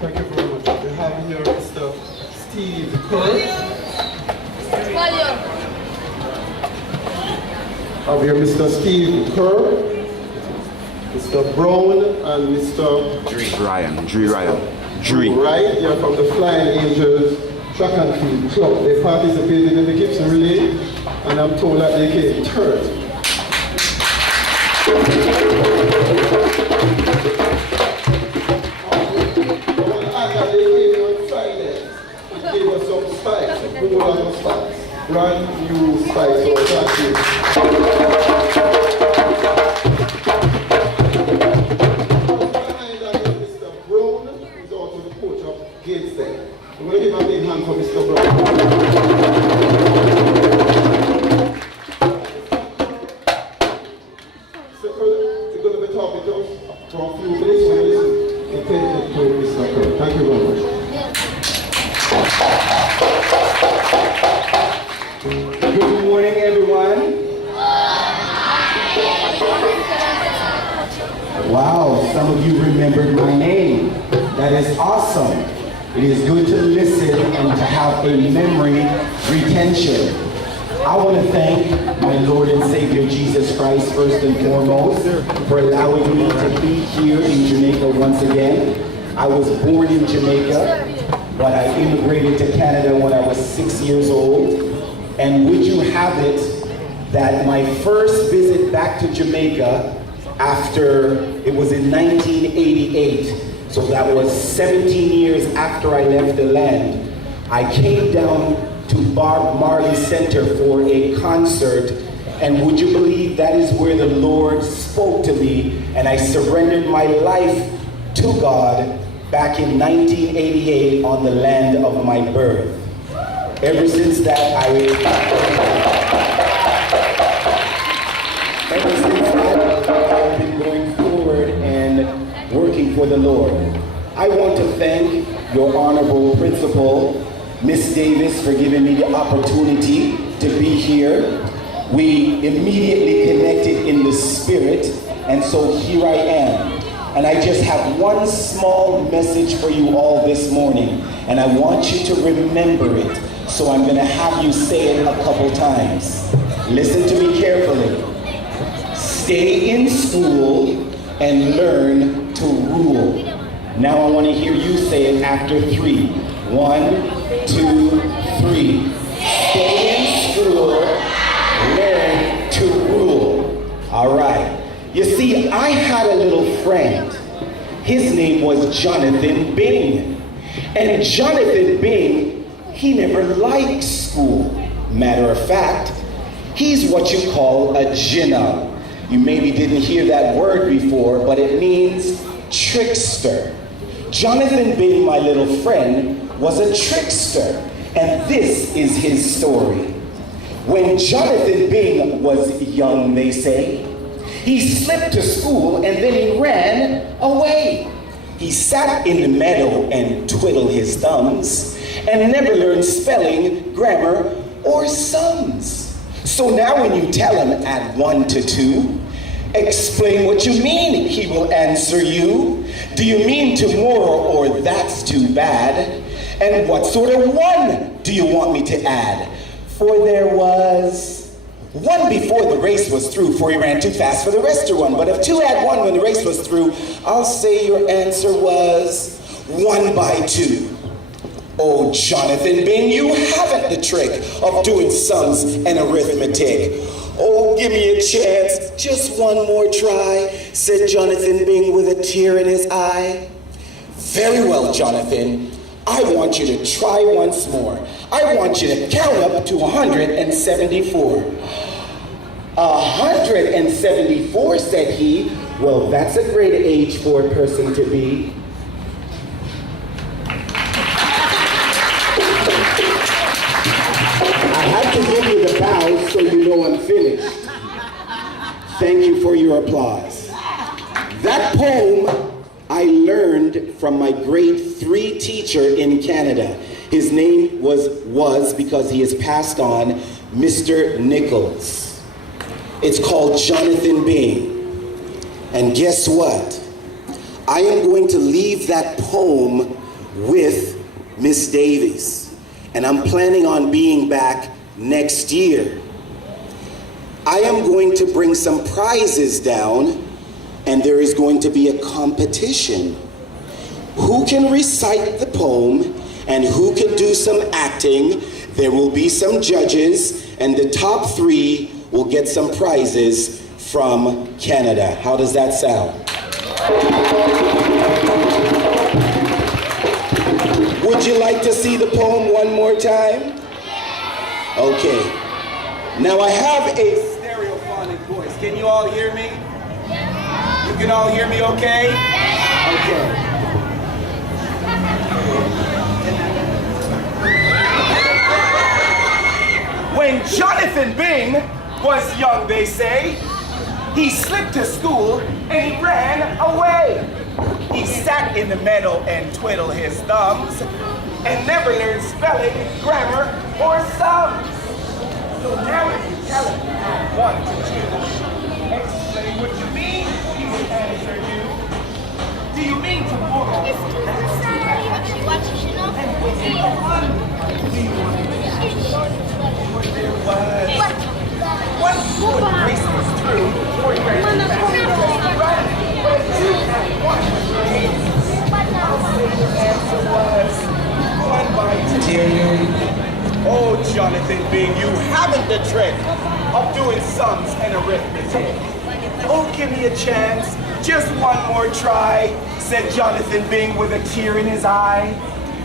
Thank you very much. We have here Mr. Steve Kerr. Have here Mr. Steve Kerr, Mr. Brown, and Mr. Ryan. Right, they're from the Flying Angels Track and Field Club. They participated in the Gibson Relay, and I'm told that they came third. They came on Friday. They gave us some spikes, who are some spikes? Brand new spikes, so thank you. Mr. Brown, who's also the coach of Gates there. I'm going to give a big hand for Mr. Brown. So, we're going to be talking to us for a few minutes. So listen attention to Mr. Kerr. Thank you very much. Good morning, everyone. Wow, some of you remembered my name. That is awesome. It is good to listen and to have a memory retention. I want to thank my Lord and Savior Jesus Christ first and foremost for allowing me to be here in Jamaica once again. I was born in Jamaica, but I immigrated to Canada when I was 6 years old. And would you have it that my first visit back to Jamaica after, it was in 1988, so that was 17 years after I left the land, I came down to Bob Marley Center for a concert, and would you believe that is where the Lord spoke to me, and I surrendered my life to God back in 1988 on the land of my birth. Ever since that, I've been going forward and working for the Lord. I want to thank your honorable principal, Miss Davis, for giving me the opportunity to be here. We immediately connected in the spirit, and so here I am. And I just have one small message for you all this morning, and I want you to remember it. So I'm going to have you say it a couple times. Listen to me carefully. Stay in school and learn to rule. Now I want to hear you say it after 3. 1, 2, 3. Stay in school, learn to rule. All right. You see, I had a little friend. His name was Jonathan Bing. And Jonathan Bing, he never liked school. Matter of fact, he's what you call a jinna. You maybe didn't hear that word before, but it means trickster. Jonathan Bing, my little friend, was a trickster, and this is his story. When Jonathan Bing was young, they say, he slipped to school and then he ran away. He sat in the meadow and twiddled his thumbs and never learned spelling, grammar, or sums. So now when you tell him add 1 to 2, explain what you mean, he will answer you. Do you mean tomorrow, or that's too bad? And what sort of 1 do you want me to add? For there was 1 before the race was through, for he ran too fast for the rest to run. But if 2 add 1 when the race was through, I'll say your answer was 1 by 2. Oh, Jonathan Bing, you haven't the trick of doing sums and arithmetic. Oh, give me a chance, just one more try, said Jonathan Bing with a tear in his eye. Very well, Jonathan, I want you to try once more. I want you to count up to 174. 174, said he. Well, that's a great age for a person to be. I have to give you the bow so you know I'm finished. Thank you for your applause. That poem I learned from my grade 3 teacher in Canada. His name was because he has passed on, Mr. Nichols. It's called Jonathan Bing. And guess what? I am going to leave that poem with Miss Davis, and I'm planning on being back next year. I am going to bring some prizes down, and there is going to be a competition. Who can recite the poem and who can do some acting? There will be some judges, and the top 3 will get some prizes from Canada. How does that sound? Would you like to see the poem one more time? Okay. Now I have a stereophonic voice. Can you all hear me? You can all hear me okay? Okay. When Jonathan Bing was young, they say, he slipped to school and he ran away. He sat in the meadow and twiddled his thumbs and never learned spelling, grammar, or sums. So now if you tell him 1 to 2, explain what you mean, he will answer you. Do you mean tomorrow? And within a month, do you want to there was one good race was through, 4 grades run, but 2 and 1 was raised. The answer was 1 by 2. Oh, Jonathan Bing, you haven't the trick of doing sums and arithmetic. Oh, give me a chance, just one more try, said Jonathan Bing with a tear in his eye.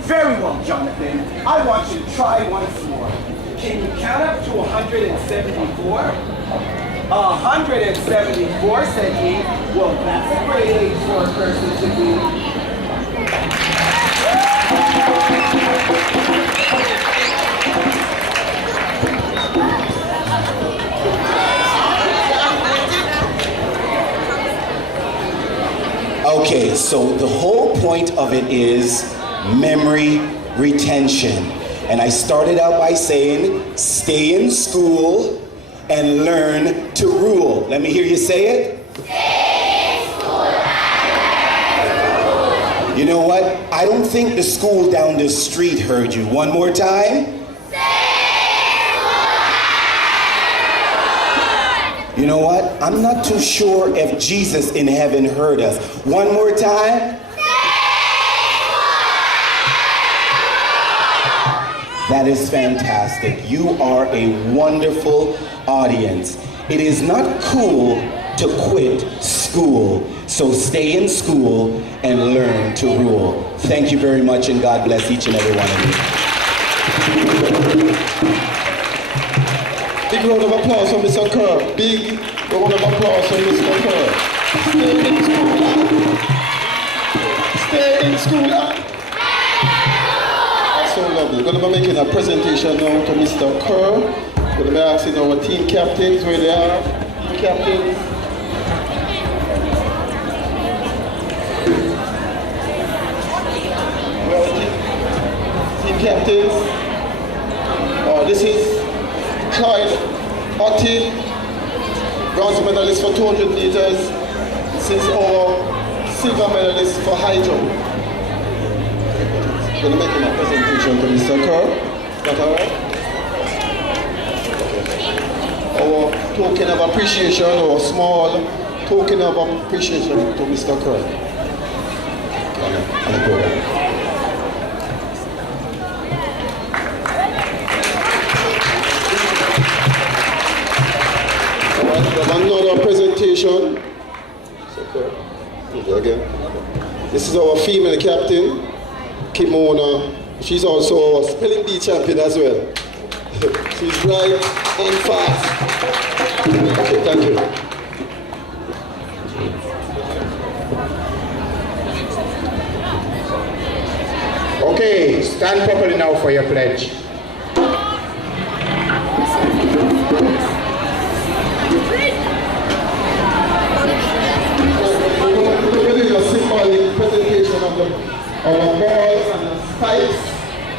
Very well, Jonathan, I want you to try once more. Can you count up to 174? 174, said he. Well, that's a great age for a person to be. Okay, so the whole point of it is memory retention. And I started out by saying, stay in school and learn to rule. Let me hear you say it. Stay in school and learn to rule. You know what? I don't think the school down the street heard you. One more time. You know what? I'm not too sure if Jesus in heaven heard us. One more time. That is fantastic. You are a wonderful audience. It is not cool to quit school. So stay in school and learn to rule. Thank you very much, and God bless each and every one of you. Big round of applause for Mr. Kerr. Big round of applause for Mr. Kerr. Stay in school. Stay in school. That's so lovely. We're going to be making a presentation now to Mr. Kerr. We're going to be asking our team captains where they are. Team captains. Team captains. This is Clyde Otti, bronze medalist for 200 meters. This is our silver medalist for high jump. We're going to make a presentation to Mr. Kerr. Is that all right? Our token of appreciation, or small token of appreciation to Mr. Kerr. On the program. Another presentation. Again. This is our female captain, Kimona. She's also our spelling bee champion as well. She's bright and fast. Okay, thank you. Okay, stand properly now for your pledge. Presentation of our balls and spikes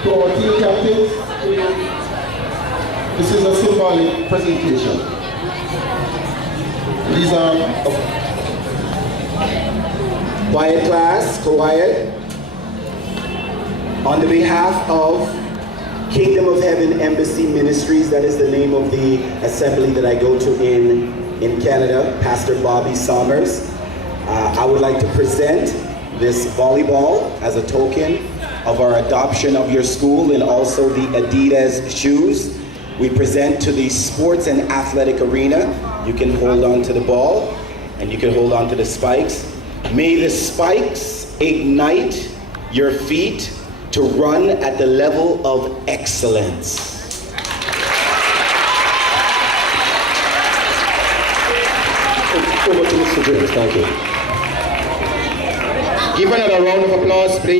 to our team captains. This is a symbolic presentation. These are Quiet class, quiet. On the behalf of Kingdom of Heaven Embassy Ministries, that is the name of the assembly that I go to in Canada, Pastor Bobby Sommers, I would like to present this volleyball as a token of our adoption of your school, and also the Adidas shoes. We present to the sports and athletic arena. You can hold on to the ball and you can hold on to the spikes. May the spikes ignite your feet to run at the level of excellence. Over to Mr. James, thank you. Give another round of applause, please.